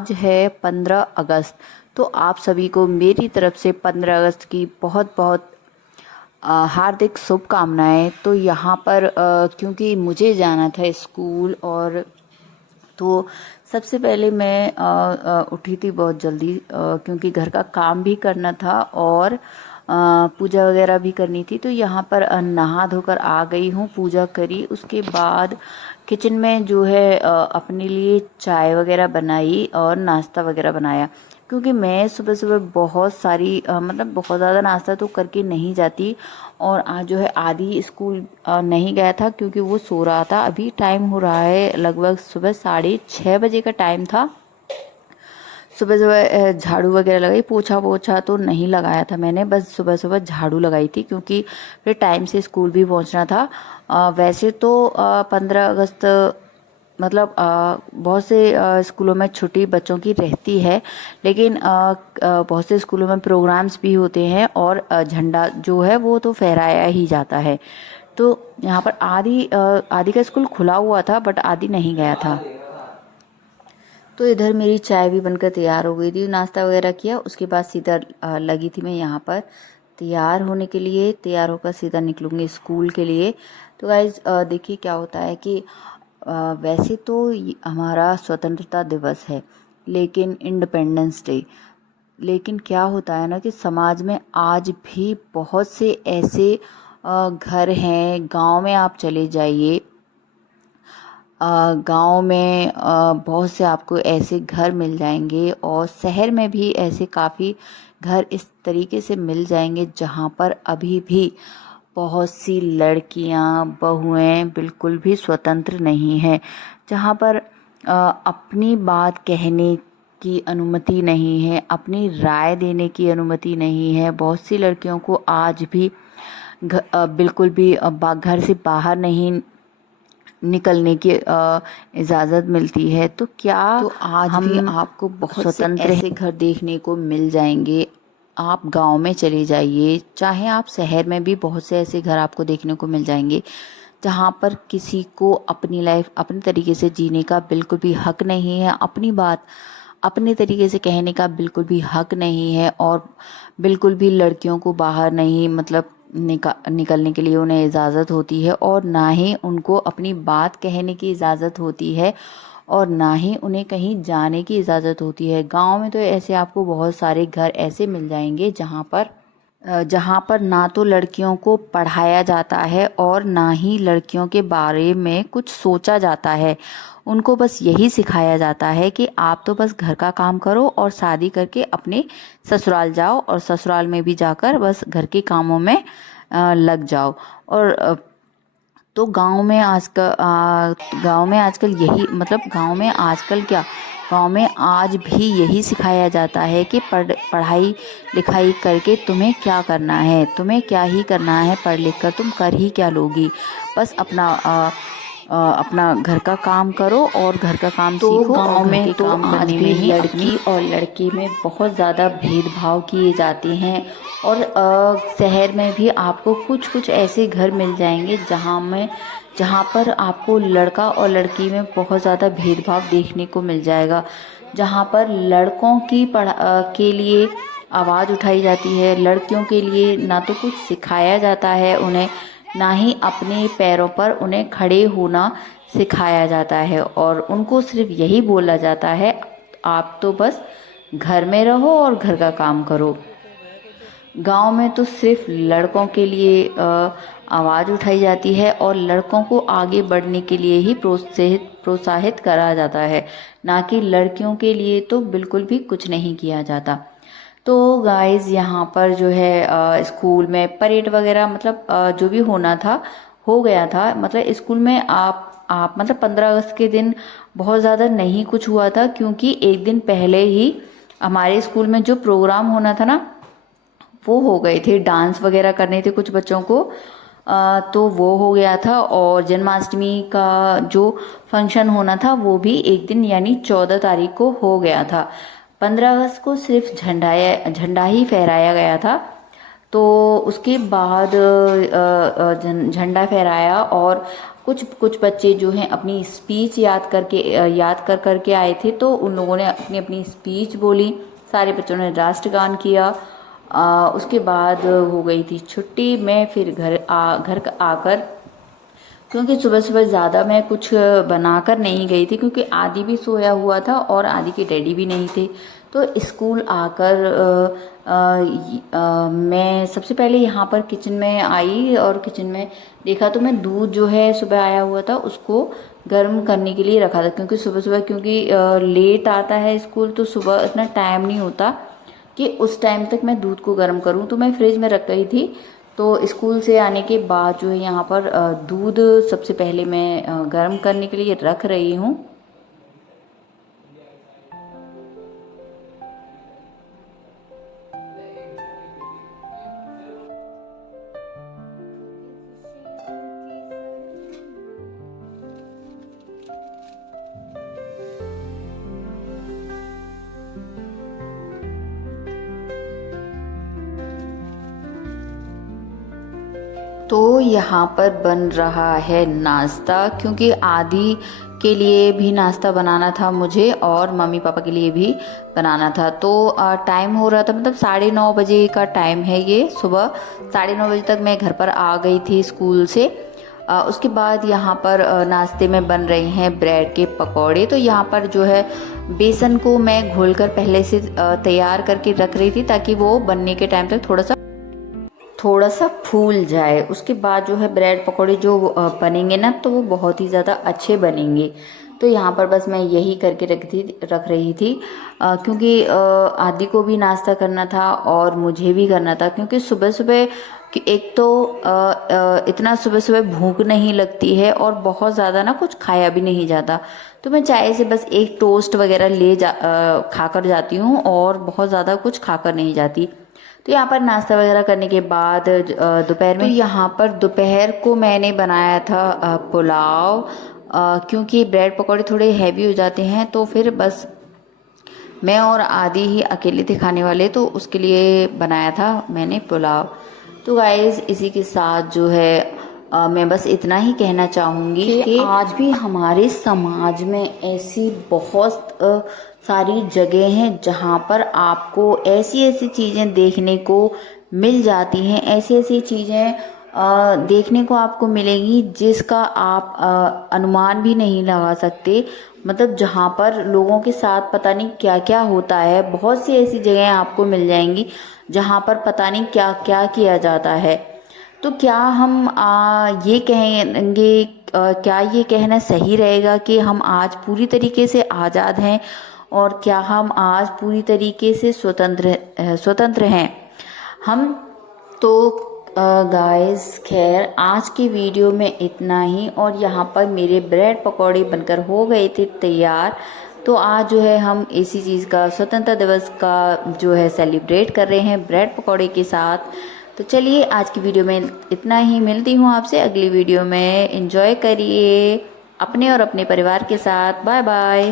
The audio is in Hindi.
आज है 15 अगस्त। तो आप सभी को मेरी तरफ से 15 अगस्त की बहुत बहुत हार्दिक शुभकामनाएं। तो यहाँ पर क्योंकि मुझे जाना था स्कूल, और तो सबसे पहले मैं उठी थी बहुत जल्दी, क्योंकि घर का काम भी करना था और पूजा वगैरह भी करनी थी। तो यहाँ पर नहा धोकर आ गई हूँ, पूजा करी, उसके बाद किचन में जो है अपने लिए चाय वगैरह बनाई और नाश्ता वगैरह बनाया। क्योंकि मैं सुबह सुबह बहुत सारी मतलब बहुत ज़्यादा नाश्ता तो करके नहीं जाती। और आज जो है आदि स्कूल नहीं गया था क्योंकि वो सो रहा था। अभी टाइम हो रहा है लगभग सुबह 6:30 बजे का टाइम था। सुबह सुबह झाड़ू वगैरह लगाई, पोछा पोछा तो नहीं लगाया था मैंने, बस सुबह सुबह झाड़ू लगाई थी क्योंकि फिर टाइम से स्कूल भी पहुंचना था। वैसे तो 15 अगस्त मतलब बहुत से स्कूलों में छुट्टी बच्चों की रहती है, लेकिन बहुत से स्कूलों में प्रोग्राम्स भी होते हैं और झंडा जो है वो तो फहराया ही जाता है। तो यहाँ पर आदि का स्कूल खुला हुआ था बट आदि नहीं गया था। तो इधर मेरी चाय भी बनकर तैयार हो गई थी, नाश्ता वगैरह किया, उसके बाद सीधा लगी थी मैं यहाँ पर तैयार होने के लिए। तैयार होकर सीधा निकलूँगी स्कूल के लिए। तो गाइज देखिए क्या होता है कि वैसे तो हमारा स्वतंत्रता दिवस है, लेकिन इंडिपेंडेंस डे, लेकिन क्या होता है ना कि समाज में आज भी बहुत से ऐसे घर हैं। गांव में आप चले जाइए, गांव में बहुत से आपको ऐसे घर मिल जाएंगे, और शहर में भी ऐसे काफ़ी घर इस तरीके से मिल जाएंगे जहां पर अभी भी बहुत सी लड़कियां बहुएं बिल्कुल भी स्वतंत्र नहीं हैं, जहां पर अपनी बात कहने की अनुमति नहीं है, अपनी राय देने की अनुमति नहीं है। बहुत सी लड़कियों को आज भी बिल्कुल भी घर से बाहर नहीं निकलने की इजाज़त मिलती है। तो क्या तो आज भी आपको बहुत स्वतंत्र ऐसे घर देखने को मिल जाएंगे। आप गांव में चले जाइए, चाहे आप शहर में भी बहुत से ऐसे घर आपको देखने को मिल जाएंगे जहां पर किसी को अपनी लाइफ अपने तरीके से जीने का बिल्कुल भी हक नहीं है, अपनी बात अपने तरीके से कहने का बिल्कुल भी हक नहीं है, और बिल्कुल भी लड़कियों को बाहर नहीं मतलब निकलने के लिए उन्हें इजाज़त होती है, और ना ही उनको अपनी बात कहने की इजाज़त होती है, और ना ही उन्हें कहीं जाने की इजाज़त होती है। गांव में तो ऐसे आपको बहुत सारे घर ऐसे मिल जाएंगे जहाँ पर ना तो लड़कियों को पढ़ाया जाता है और ना ही लड़कियों के बारे में कुछ सोचा जाता है। उनको बस यही सिखाया जाता है कि आप तो बस घर का काम करो और शादी करके अपने ससुराल जाओ, और ससुराल में भी जाकर बस घर के कामों में लग जाओ। और तो गांव में आजकल यही मतलब गांव में आजकल क्या गांव में आज भी यही सिखाया जाता है कि पढ़ाई लिखाई करके तुम्हें क्या करना है, तुम्हें क्या ही करना है, पढ़ लिख कर तुम कर ही क्या लोगी, बस अपना घर का काम करो और घर का काम तो सीखो। गांव और घर में के तो काम आज करने भी में ही लड़की और लड़के में बहुत ज़्यादा भेदभाव किए जाते हैं। और शहर में भी आपको कुछ कुछ ऐसे घर मिल जाएंगे जहाँ पर आपको लड़का और लड़की में बहुत ज़्यादा भेदभाव देखने को मिल जाएगा, जहाँ पर लड़कों की के लिए आवाज़ उठाई जाती है, लड़कियों के लिए ना तो कुछ सिखाया जाता है उन्हें, ना ही अपने पैरों पर उन्हें खड़े होना सिखाया जाता है, और उनको सिर्फ यही बोला जाता है आप तो बस घर में रहो और घर का काम करो। गांव में तो सिर्फ लड़कों के लिए आवाज़ उठाई जाती है और लड़कों को आगे बढ़ने के लिए ही प्रोत्साहित करा जाता है, ना कि लड़कियों के लिए तो बिल्कुल भी कुछ नहीं किया जाता। तो गाइस यहाँ पर जो है स्कूल में परेड वगैरह मतलब जो भी होना था हो गया था। मतलब स्कूल में आप मतलब 15 अगस्त के दिन बहुत ज़्यादा नहीं कुछ हुआ था, क्योंकि एक दिन पहले ही हमारे स्कूल में जो प्रोग्राम होना था ना वो हो गए थे, डांस वगैरह करने थे कुछ बच्चों को, तो वो हो गया था। और जन्माष्टमी का जो फंक्शन होना था वो भी एक दिन यानी 14 तारीख को हो गया था। 15 अगस्त को सिर्फ झंडा ही फहराया गया था। तो उसके बाद झंडा फहराया और कुछ कुछ बच्चे जो हैं अपनी स्पीच याद कर के आए थे, तो उन लोगों ने अपनी अपनी स्पीच बोली। सारे बच्चों ने राष्ट्रगान किया। उसके बाद हो गई थी छुट्टी। मैं फिर घर आकर, क्योंकि सुबह सुबह ज़्यादा मैं कुछ बनाकर नहीं गई थी, क्योंकि आदि भी सोया हुआ था और आदि के डैडी भी नहीं थे। तो स्कूल आकर मैं सबसे पहले यहाँ पर किचन में आई और किचन में देखा तो मैं दूध जो है सुबह आया हुआ था उसको गर्म करने के लिए रखा था, क्योंकि सुबह सुबह क्योंकि लेट आता है स्कूल, तो सुबह इतना टाइम नहीं होता कि उस टाइम तक मैं दूध को गर्म करूँ, तो मैं फ्रिज में रख गई थी। तो स्कूल से आने के बाद जो है यहाँ पर दूध सबसे पहले मैं गर्म करने के लिए रख रही हूँ। तो यहाँ पर बन रहा है नाश्ता, क्योंकि आदि के लिए भी नाश्ता बनाना था मुझे और मम्मी पापा के लिए भी बनाना था। तो टाइम हो रहा था, मतलब 9:30 बजे का टाइम है ये। सुबह 9:30 बजे तक मैं घर पर आ गई थी स्कूल से। उसके बाद यहाँ पर नाश्ते में बन रहे हैं ब्रेड के पकौड़े। तो यहाँ पर जो है बेसन को मैं घोलकर पहले से तैयार करके रख रही थी, ताकि वो बनने के टाइम तक थोड़ा सा फूल जाए। उसके बाद जो है ब्रेड पकौड़े जो बनेंगे ना, तो वो बहुत ही ज़्यादा अच्छे बनेंगे। तो यहाँ पर बस मैं यही करके रख रही थी, क्योंकि आदि को भी नाश्ता करना था और मुझे भी करना था। क्योंकि सुबह सुबह एक तो इतना सुबह सुबह भूख नहीं लगती है और बहुत ज़्यादा ना कुछ खाया भी नहीं जाता। तो मैं चाय से बस एक टोस्ट वगैरह खाकर जाती हूँ और बहुत ज़्यादा कुछ खाकर नहीं जाती। तो यहाँ पर नाश्ता वगैरह करने के बाद दोपहर में, तो यहाँ पर दोपहर को मैंने बनाया था पुलाव, क्योंकि ब्रेड पकौड़े थोड़े हैवी हो जाते हैं। तो फिर बस मैं और आदि ही अकेले थे खाने वाले, तो उसके लिए बनाया था मैंने पुलाव। तो गाइस इसी के साथ जो है मैं बस इतना ही कहना चाहूँगी कि आज भी हमारे समाज में ऐसी बहुत सारी जगह हैं जहाँ पर आपको ऐसी ऐसी चीज़ें देखने को मिल जाती हैं, ऐसी ऐसी चीज़ें देखने को आपको मिलेंगी जिसका आप अनुमान भी नहीं लगा सकते। मतलब जहाँ पर लोगों के साथ पता नहीं क्या क्या होता है। बहुत सी ऐसी जगहें आपको मिल जाएंगी जहाँ पर पता नहीं क्या क्या किया जाता है। तो क्या हम ये कहेंगे, क्या ये कहना सही रहेगा कि हम आज पूरी तरीके से आज़ाद हैं और क्या हम आज पूरी तरीके से स्वतंत्र हैं हम? तो गाइस खैर आज की वीडियो में इतना ही। और यहाँ पर मेरे ब्रेड पकौड़े बनकर हो गए थे तैयार। तो आज जो है हम इसी चीज़ का, स्वतंत्रता दिवस का जो है सेलिब्रेट कर रहे हैं ब्रेड पकौड़े के साथ। तो चलिए आज की वीडियो में इतना ही। मिलती हूँ आपसे अगली वीडियो में। एंजॉय करिए अपने और अपने परिवार के साथ। Bye bye.